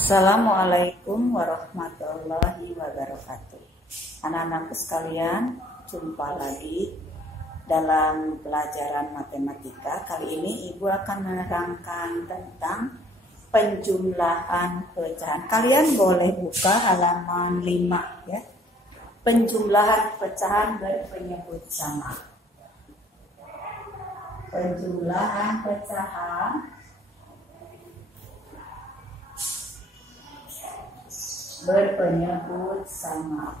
Assalamualaikum warahmatullahi wabarakatuh. Anak-anakku sekalian, jumpa lagi dalam pelajaran matematika. Kali ini Ibu akan menerangkan tentang penjumlahan pecahan. Kalian boleh buka halaman 5 ya. Penjumlahan pecahan berpenyebut sama. Penjumlahan pecahan berpenyebut sama.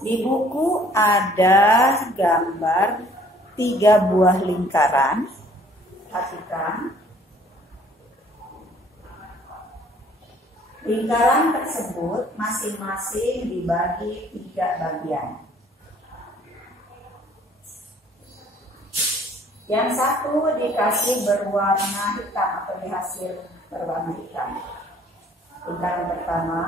Di buku ada gambar 3 buah lingkaran. Perhatikan. Lingkaran tersebut masing-masing dibagi 3 bagian. Yang satu dikasih berwarna hitam atau dihasil berwarna hitam. Lingkaran pertama.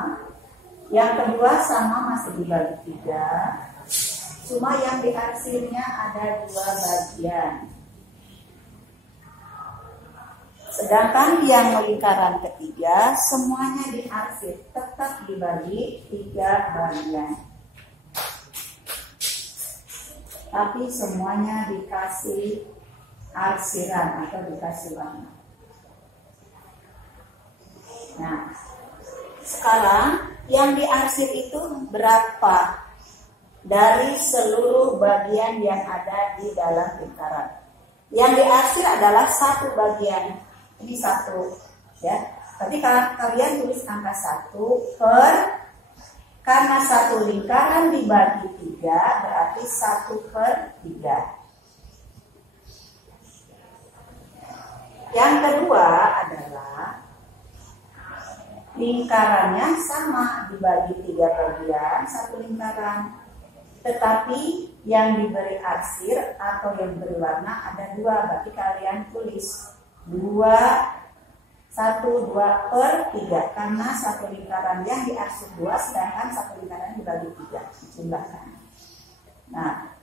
Yang kedua sama masih dibagi 3. Cuma yang diarsirnya ada 2 bagian. Sedangkan yang lingkaran ketiga semuanya diarsir, tetap dibagi 3 bagian. Tapi semuanya dikasih arsiran atau dikasih warna. Nah, sekarang yang diarsir itu berapa dari seluruh bagian yang ada di dalam lingkaran? Yang diarsir adalah 1 bagian. Ini 1 ya. Tapi kalian tulis angka 1 per, karena 1 lingkaran dibagi 3 berarti 1 per 3. Yang kedua adalah lingkarannya sama dibagi 3 bagian, 1 lingkaran. Tetapi yang diberi arsir atau yang diberi warna ada 2. Berarti kalian tulis 1, 2 per 3. Karena 1 lingkaran yang diarsir 2, sedangkan 1 lingkaran dibagi 3. Jumlahkan. Nah,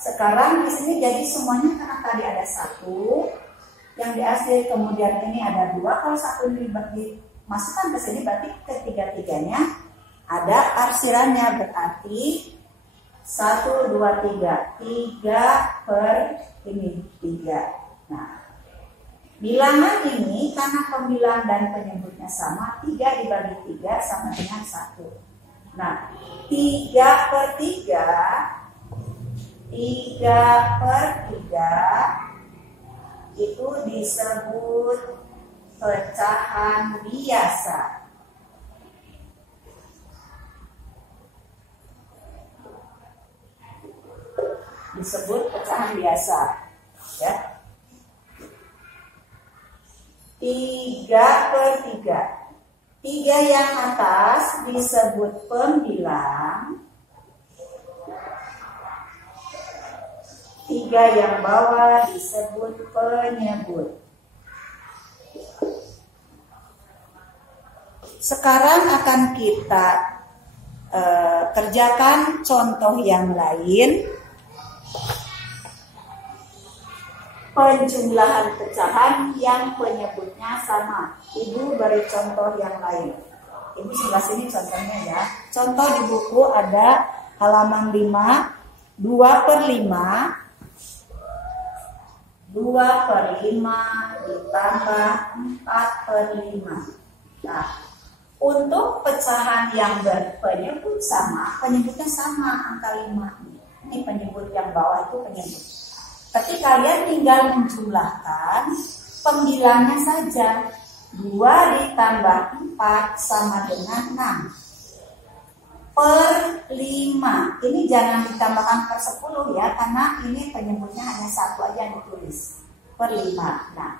sekarang di sini jadi semuanya karena tadi ada 1 yang diarsir, kemudian ini ada 2. Kalau 1 ini dimasukkan ke sini berarti ketiga-tiganya ada arsirannya, berarti 1, 2, 3. 3 per ini 3. Nah, bilangan ini karena pembilang dan penyebutnya sama, 3 dibagi 3 sama dengan 1. Nah, 3 per 3 itu disebut pecahan biasa. Disebut pecahan biasa ya. 3 per 3. 3 yang atas disebut pembilang, 3 yang bawah disebut penyebut. Sekarang akan kita kerjakan contoh yang lain. Penjumlahan pecahan yang penyebutnya sama. Ibu beri contoh yang lain. Ibu sebelah sini contohnya ya. Contoh di buku ada halaman 5, 2 per 5. 2 per 5 ditambah 4 per 5. Nah, untuk pecahan yang berpenyebut sama, penyebutnya sama angka 5. Ini penyebut yang bawah itu penyebut. Tapi kalian tinggal menjumlahkan pembilangnya saja. 2 ditambah 4 sama dengan 6. Per 5. Ini jangan ditambahkan per 10 ya, karena ini penyebutnya hanya 1 aja yang ditulis. Per 5. Nah,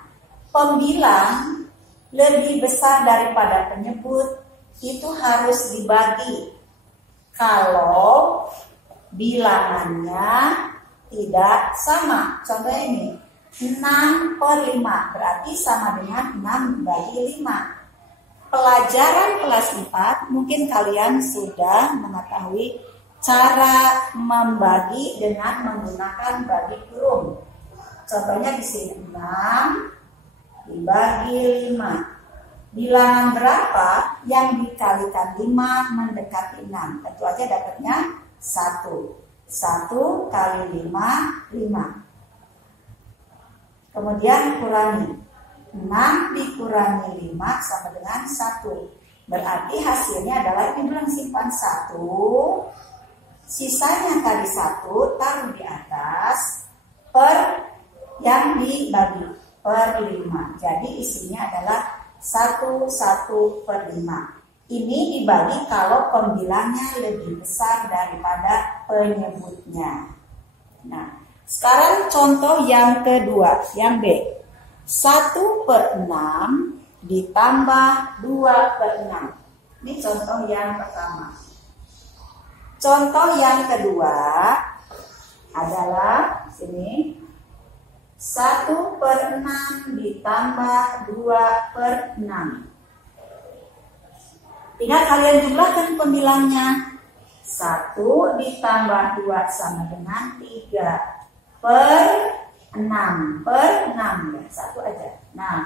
pembilang lebih besar daripada penyebut itu harus dibagi kalau bilangannya tidak sama. Contoh ini 6 per 5 berarti sama dengan 6 bagi 5. Pelajaran kelas 4 mungkin kalian sudah mengetahui cara membagi dengan menggunakan bagi kurung. Contohnya di sini 6 dibagi 5. Bilangan berapa yang dikalikan 5 mendekati 6? Tentu aja dapatnya 1. 1 kali 5, 5. Kemudian kurangi. 6 dikurangi 5 sama dengan 1. Berarti hasilnya adalah ini bilang simpan 1. Sisanya kali 1 taruh di atas per yang dibagi per 5. Jadi isinya adalah 1/5. Ini dibagi kalau pembilangnya lebih besar daripada penyebutnya. Nah, sekarang contoh yang kedua, yang B. 1/6 ditambah 2/6. Ini contoh yang pertama. Contoh yang kedua adalah sini 1/6 ditambah 2/6. Tinggal kalian jumlahkan pembilangnya. 1 ditambah 2 sama dengan 3/6 per 6 ya, 1 aja. Nah,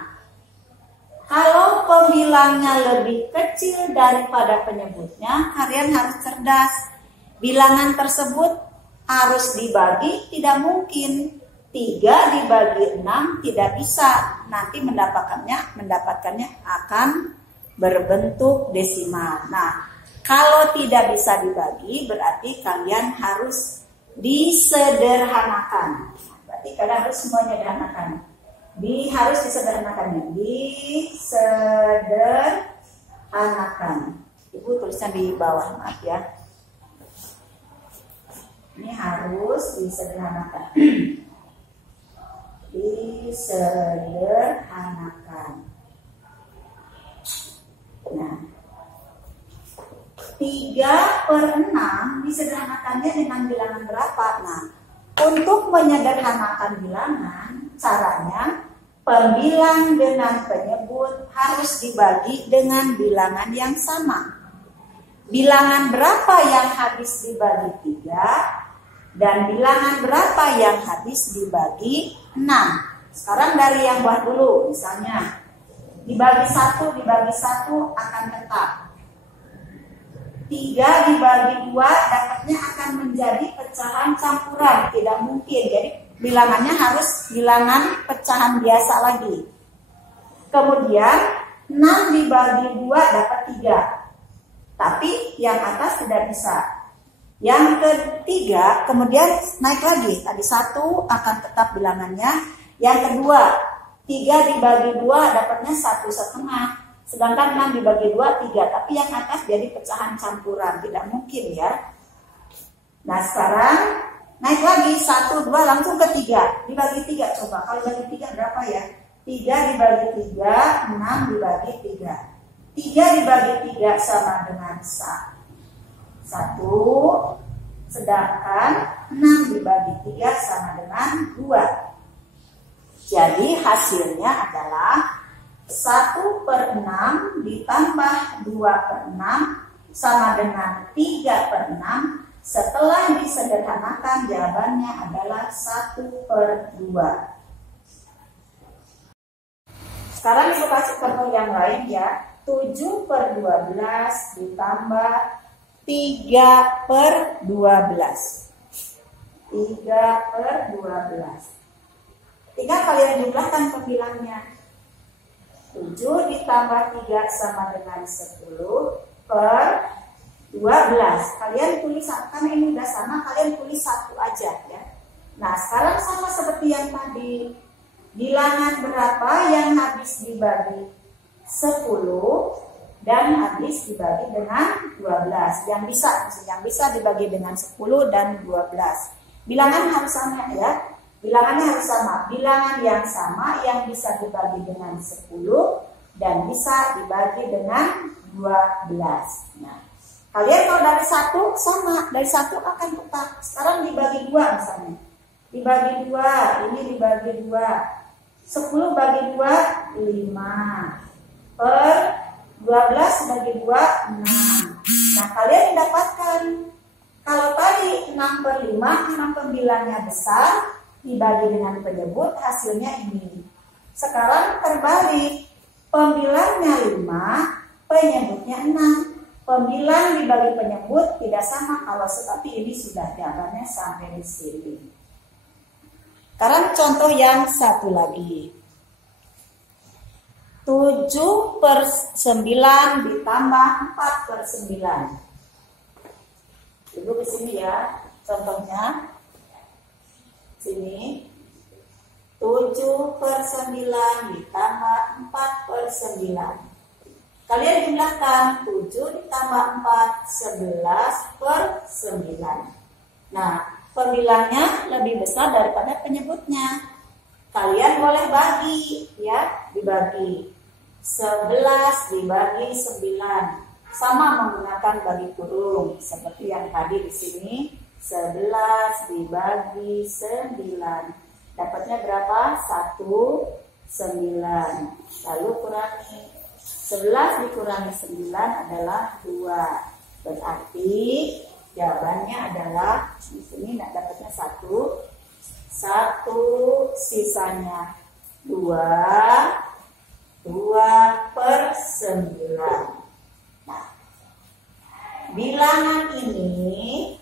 kalau pembilangnya lebih kecil daripada penyebutnya, kalian harus cerdas. Bilangan tersebut harus dibagi, tidak mungkin. 3 dibagi 6 tidak bisa. Nanti mendapatkannya akan berbentuk desimal. Nah, kalau tidak bisa dibagi, berarti kalian harus disederhanakan. Berarti kalian harus menyederhanakan. Harus disederhanakannya. Disederhanakan. Ibu tulisnya di bawah, maaf ya. Ini harus disederhanakan. Disederhanakan. Nah, 3/6 disederhanakannya dengan bilangan berapa? Nah, untuk menyederhanakan bilangan, caranya pembilang dengan penyebut harus dibagi dengan bilangan yang sama. Bilangan berapa yang habis dibagi 3 dan bilangan berapa yang habis dibagi 6. Sekarang dari yang bawah dulu, misalnya dibagi 1 akan tetap. 3 dibagi 2 dapatnya akan menjadi pecahan campuran, tidak mungkin. Jadi bilangannya harus bilangan pecahan biasa lagi. Kemudian 6 dibagi 2 dapat 3. Tapi yang atas tidak bisa. Yang ketiga kemudian naik lagi. Tadi 1 akan tetap bilangannya. Yang kedua 3 dibagi 2 dapatnya 1/2. Sedangkan 6 dibagi 2 3. Tapi yang atas jadi pecahan campuran. Tidak mungkin ya. Nah sekarang naik lagi 1, 2 langsung ke 3. Dibagi 3 coba. Kalau dibagi 3 berapa ya? 3 dibagi 3, 6 dibagi 3. 3 dibagi 3 sama dengan 1. Sedangkan 6 dibagi 3 sama dengan 2. Jadi hasilnya adalah 1/6 ditambah 2/6 sama dengan 3/6. Setelah disederhanakan jawabannya adalah 1/2. Sekarang kita kasih contoh yang lain ya. 7/12 ditambah 3/12. 3/12. Tinggal kalian jumlahkan pembilangnya. 7 ditambah 3 sama dengan 10/12. Kalian tulis, karena ini udah sama, kalian tulis 1 aja ya. Nah sekarang sama seperti yang tadi. Bilangan berapa yang habis dibagi 10 dan habis dibagi dengan 12. Yang bisa dibagi dengan 10 dan 12. Bilangan harus sama ya. Bilangannya harus sama. Bilangan yang sama yang bisa dibagi dengan 10 dan bisa dibagi dengan 12. Nah, kalian kalau dari 1 sama, dari 1 akan tetap. Sekarang dibagi 2 misalnya. Dibagi 2, ini dibagi 2. 10 bagi 2, 5. Per 12 bagi 2, 6. Nah, kalian mendapatkan Kalau tadi 6/5, 6/9-nya besar, dibagi dengan penyebut, hasilnya ini. Sekarang terbalik, pembilangnya 5, penyebutnya 6. Pembilang dibagi penyebut tidak sama kalau seperti ini sudah jawabannya sampai di sini. Sekarang contoh yang satu lagi. 7/9 ditambah 4/9. Ibu ke sini ya, contohnya. Sini. 7/9 ditambah 4/9. Kalian jumlahkan 7 ditambah 4, 11/9. Nah, pembilangnya lebih besar daripada penyebutnya. Kalian boleh bagi, ya, dibagi. 11 dibagi 9. Sama menggunakan bagi kurung seperti yang tadi di sini. 11 dibagi 9. Dapatnya berapa? 1/9. Lalu kurangi. 11 dikurangi 9 adalah 2. Berarti jawabannya adalah di sini dapatnya 1, sisanya 2/9. Nah, bilangan ini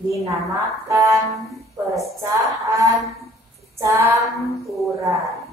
dinamakan pecahan campuran.